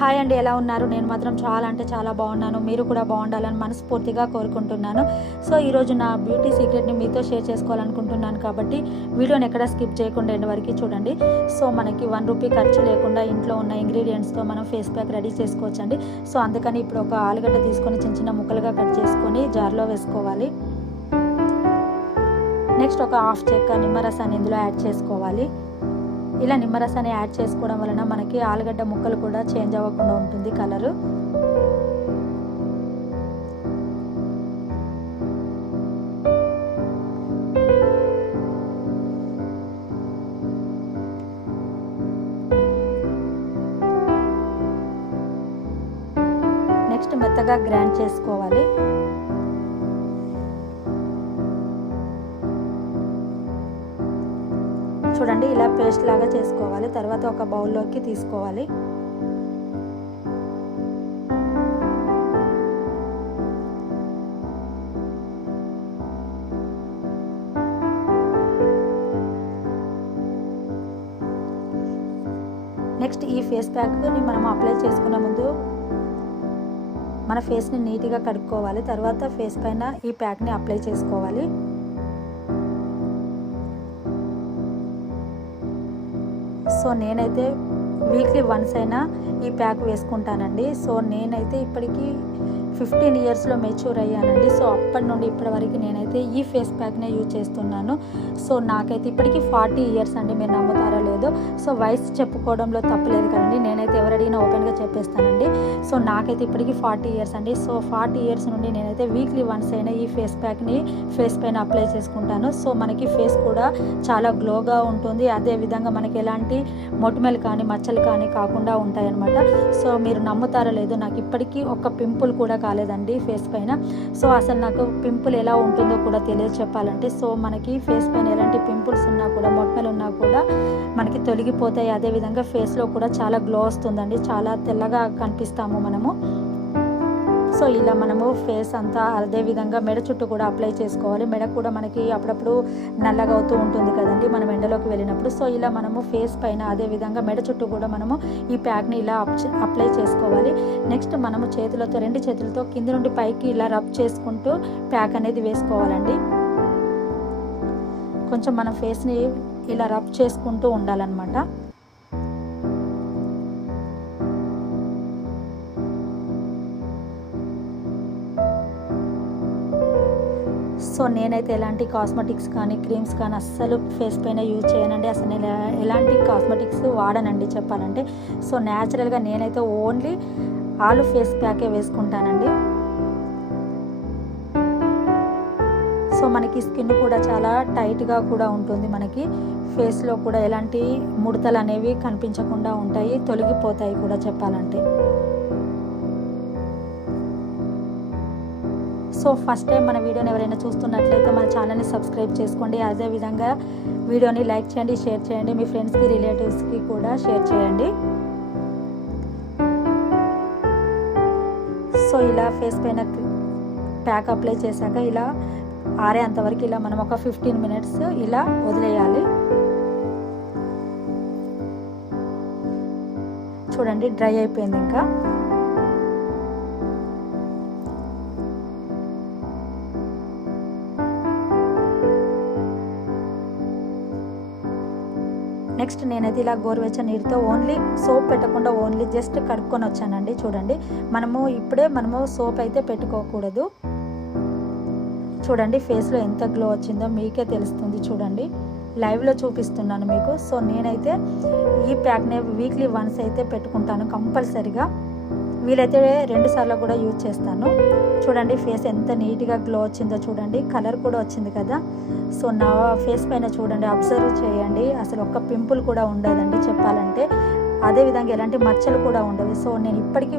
Hi అండి ఎలా ఉన్నారు? నేను మాత్రం చాలా అంటే చాలా బాగున్నాను. మీరు కూడా బాగుండాలని మనస్ఫూర్తిగా కోరుకుంటున్నాను. సో ఈరోజు నా బ్యూటీ సీక్రెట్ని మీతో షేర్ చేసుకోవాలనుకుంటున్నాను కాబట్టి వీడియోని ఎక్కడ స్కిప్ చేయకుండా ఎండ్ వరకు చూడండి. సో మనకి వన్ రూపీ ఖర్చు లేకుండా ఇంట్లో ఉన్న ఇంగ్రీడియంట్స్తో మనం ఫేస్ ప్యాక్ రెడీ చేసుకోవచ్చండి. సో అందుకని ఇప్పుడు ఒక ఆలుగడ్డ తీసుకొని చిన్న చిన్న ముక్కలుగా కట్ చేసుకొని జార్లో వేసుకోవాలి. నెక్స్ట్ ఒక హాఫ్ చెక్క నిమ్మరసాన్ని ఇందులో యాడ్ చేసుకోవాలి. ఇలా నిమ్మరసాన్ని యాడ్ చేసుకోవడం వలన మనకి ఆలుగడ్డ ముక్కలు కూడా చేంజ్ అవ్వకుండా ఉంటుంది కలరు. నెక్స్ట్ మెత్తగా గ్రైండ్ చేసుకోవాలి. చూడండి ఇలా పేస్ట్ లాగా చేసుకోవాలి. తర్వాత ఒక బౌల్లోకి తీసుకోవాలి. నెక్స్ట్ ఈ ఫేస్ ప్యాక్ని మనం అప్లై చేసుకునే ముందు మన ఫేస్ని నీట్గా కడుక్కోవాలి. తర్వాత ఫేస్ పైన ఈ ప్యాక్ని అప్లై చేసుకోవాలి. సో నేనైతే వీక్లీ వన్స్ అయినా ఈ ప్యాక్ వేసుకుంటానండి. సో నేనైతే ఇప్పటికీ ఫిఫ్టీన్ ఇయర్స్లో మెచ్యూర్ అయ్యానండి. సో అప్పటి నుండి ఇప్పటి వరకు నేనైతే ఈ ఫేస్ ప్యాక్నే యూజ్ చేస్తున్నాను. సో నాకైతే ఇప్పటికీ ఫార్టీ ఇయర్స్ అండి మీరు నమ్ముతారో లేదో. సో వయసు చెప్పుకోవడంలో తప్పలేదు కదండి. నేనైతే ఎవరడిగినా ఓపెన్గా చెప్పేస్తానండి. సో నాకైతే ఇప్పటికీ ఫార్టీ ఇయర్స్ అండి. సో ఫార్టీ ఇయర్స్ నుండి నేనైతే వీక్లీ వన్స్ అయినా ఈ ఫేస్ ప్యాక్ని ఫేస్ పైన అప్లై చేసుకుంటాను. సో మనకి ఫేస్ కూడా చాలా గ్లోగా ఉంటుంది. అదేవిధంగా మనకి ఎలాంటి మొటిమలు కానీ మచ్చలు కానీ కాకుండా ఉంటాయన్నమాట. సో మీరు నమ్ముతారో లేదో నాకు ఇప్పటికీ ఒక పింపుల్ కూడా కాలేదండి ఫేస్ పైన. సో అసలు నాకు పింపుల్ ఎలా ఉంటుందో కూడా తెలియదు చెప్పాలంటే. సో మనకి ఫేస్ పైన ఎలాంటి పింపుల్స్ ఉన్నా కూడా మొట్టమలు ఉన్నా కూడా మనకి తొలగిపోతాయి. అదేవిధంగా ఫేస్లో కూడా చాలా గ్లో వస్తుందండి. చాలా తెల్లగా కనిపిస్తాము మనము. సో ఇలా మనము ఫేస్ అంతా అదే విధంగా మెడ చుట్టూ కూడా అప్లై చేసుకోవాలి. మెడ కూడా మనకి అప్పుడప్పుడు నల్లగా అవుతూ ఉంటుంది కదండి మనం ఎండలోకి వెళ్ళినప్పుడు. సో ఇలా మనము ఫేస్ పైన అదే విధంగా మెడ చుట్టూ కూడా మనము ఈ ప్యాక్ని ఇలా అప్లై చేసుకోవాలి. నెక్స్ట్ మనము చేతులతో రెండు చేతులతో కింద నుండి పైకి ఇలా రబ్ చేసుకుంటూ ప్యాక్ అనేది వేసుకోవాలండి. కొంచెం మన ఫేస్ని ఇలా రబ్ చేసుకుంటూ ఉండాలన్నమాట. సో నేనైతే ఎలాంటి కాస్మెటిక్స్ కానీ క్రీమ్స్ కానీ అస్సలు ఫేస్ పైన యూజ్ చేయనండి. అసలు నేను ఎలాంటి కాస్మెటిక్స్ వాడనండి చెప్పాలంటే. సో న్యాచురల్గా నేనైతే ఓన్లీ ఆలు ఫేస్ ప్యాకే వేసుకుంటానండి. సో మనకి స్కిన్ కూడా చాలా టైట్గా కూడా ఉంటుంది మనకి. ఫేస్లో కూడా ఎలాంటి ముడతలు అనేవి కనిపించకుండా ఉంటాయి తొలగిపోతాయి కూడా చెప్పాలంటే. సో ఫస్ట్ టైం మన వీడియోని ఎవరైనా చూస్తున్నట్లయితే మన ఛానల్ని సబ్స్క్రైబ్ చేసుకోండి. అదేవిధంగా వీడియోని లైక్ చేయండి షేర్ చేయండి మీ ఫ్రెండ్స్కి రిలేటివ్స్కి కూడా షేర్ చేయండి. సో ఇలా ఫేస్ పైన ప్యాక్ అప్లై చేశాక ఇలా ఆరే అంతవరకు ఇలా మనం ఒక ఫిఫ్టీన్ మినిట్స్ ఇలా వదిలేయాలి. చూడండి డ్రై అయిపోయింది ఇంకా. నెక్స్ట్ నేనైతే ఇలా గోరువెచ్చ నీటితో ఓన్లీ సోప్ పెట్టకుండా ఓన్లీ జస్ట్ కడుక్కొని వచ్చానండి చూడండి. మనము ఇప్పుడే మనము సోప్ అయితే పెట్టుకోకూడదు. చూడండి ఫేస్లో ఎంత గ్లో వచ్చిందో మీకే తెలుస్తుంది చూడండి. లైవ్లో చూపిస్తున్నాను మీకు. సో నేనైతే ఈ ప్యాక్నే వీక్లీ వన్స్ అయితే పెట్టుకుంటాను కంపల్సరిగా. వీలైతే రెండు సార్లు కూడా యూజ్ చేస్తాను. చూడండి ఫేస్ ఎంత నీట్గా గ్లో వచ్చిందో చూడండి కలర్ కూడా వచ్చింది కదా. సో నా ఫేస్ పైన చూడండి అబ్జర్వ్ చేయండి. అసలు ఒక్క పింపుల్ కూడా ఉండదండి చెప్పాలంటే. అదేవిధంగా ఎలాంటి మచ్చలు కూడా ఉండవు. సో నేను ఇప్పటికీ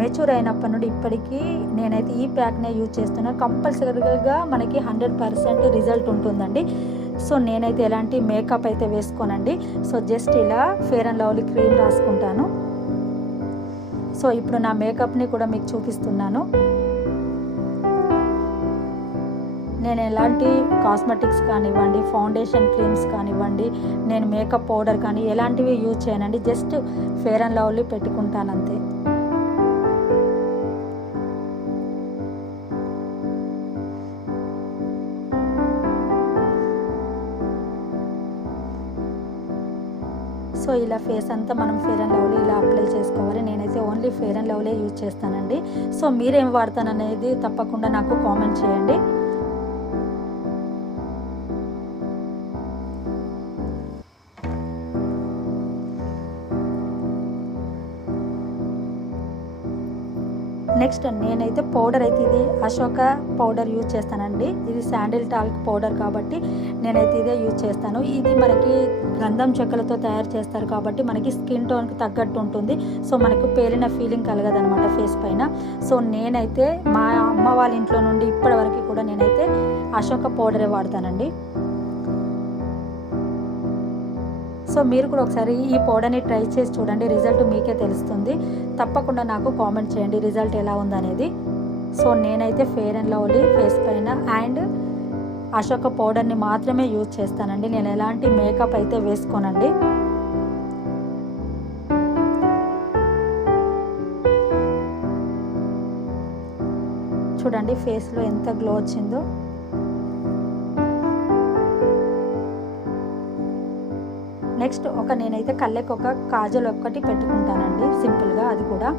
మెచ్యూర్ అయినప్పటి నుండి ఇప్పటికీ నేనైతే ఈ ప్యాక్నే యూజ్ చేస్తున్నాను కంపల్సరీగా మనకి హండ్రెడ్ పర్సెంట్ రిజల్ట్ ఉంటుందండి. సో నేనైతే ఎలాంటి మేకప్ అయితే వేసుకోనండి. సో జస్ట్ ఇలా ఫేర్ అండ్ లవ్లీ క్రీమ్ రాసుకుంటాను. సో ఇప్పుడు నా మేకప్ని కూడా మీకు చూపిస్తున్నాను. నేను ఎలాంటి కాస్మెటిక్స్ కానివ్వండి ఫౌండేషన్ క్రీమ్స్ కానివ్వండి నేను మేకప్ పౌడర్ కానీ ఎలాంటివి యూజ్ చేయనండి. జస్ట్ ఫేర్ అండ్ లవ్లీ పెట్టుకుంటాను అంతే. సో ఇలా ఫేస్ అంతా మనం ఫేర్ అండ్ లవ్లీ ఇలా అప్లై చేసుకోవాలి. నేనైతే only Fair and Lovely use చేస్తానండి. సో మీరేం వాడతాననేది తప్పకుండా నాకు కామెంట్ చేయండి. నెక్స్ట్ నేనైతే పౌడర్ అయితే ఇది అశోక పౌడర్ యూజ్ చేస్తానండి. ఇది శాండిల్ టాల్క్ పౌడర్ కాబట్టి నేనైతే ఇదే యూజ్ చేస్తాను. ఇది మనకి గంధం చెక్కలతో తయారు చేస్తారు కాబట్టి మనకి స్కిన్ టోన్కి తగ్గట్టు ఉంటుంది. సో మనకు పేలిన ఫీలింగ్ కలగదనమాట ఫేస్ పైన. సో నేనైతే మా అమ్మ వాళ్ళ ఇంట్లో నుండి ఇప్పటి వరకు కూడా నేనైతే అశోక పౌడరే వాడతానండి. సో మీరు కూడా ఒకసారి ఈ పౌడర్ని ట్రై చేసి చూడండి. రిజల్ట్ మీకే తెలుస్తుంది. తప్పకుండా నాకు కామెంట్ చేయండి. రిజల్ట్ ఎలా ఉందనేది. సో నేనైతే ఫేర్ అండ్ లవ్లీ ఫేస్ పైన అండ్ అశోక పౌడర్ని మాత్రమే యూజ్ చేస్తానండి. నేను ఎలాంటి మేకప్ అయితే వేసుకోనండి. చూడండి ఫేస్లో ఎంత గ్లో వచ్చిందో. నెక్స్ట్ ఒక నేనైతే కళ్ళకి ఒక కాజల్ ఒక్కటి పెట్టుకుంటానండి సింపుల్గా అది కూడా.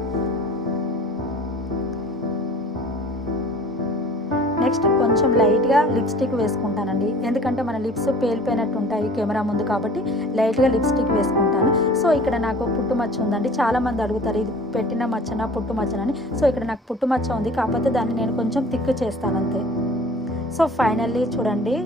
నెక్స్ట్ కొంచెం లైట్గా లిప్స్టిక్ వేసుకుంటానండి ఎందుకంటే మన లిప్స్ పేలిపోయినట్టు ఉంటాయి కెమెరా ముందు కాబట్టి లైట్గా లిప్స్టిక్ వేసుకుంటాను. సో ఇక్కడ నాకు పుట్టు మచ్చ ఉందండి చాలామంది అడుగుతారు ఇది పెట్టిన మచ్చన పుట్టు మచ్చనని సో ఇక్కడ నాకు పుట్టు మచ్చ ఉంది కాకపోతే దాన్ని నేను కొంచెం తిక్కు చేస్తాను అంతే. సో ఫైనల్లీ చూడండి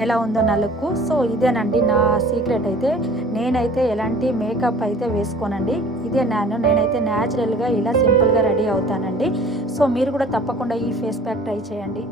ఎలా ఉందో నా లుక్ సో ఇదేనండి నా సీక్రెట్ అయితే. నేనైతే ఎలాంటి మేకప్ అయితే వేసుకోనండి. ఇదే నేను. నేనైతే న్యాచురల్గా ఇలా సింపుల్గా రెడీ అవుతానండి. సో మీరు కూడా తప్పకుండా ఈ ఫేస్ ప్యాక్ ట్రై చేయండి.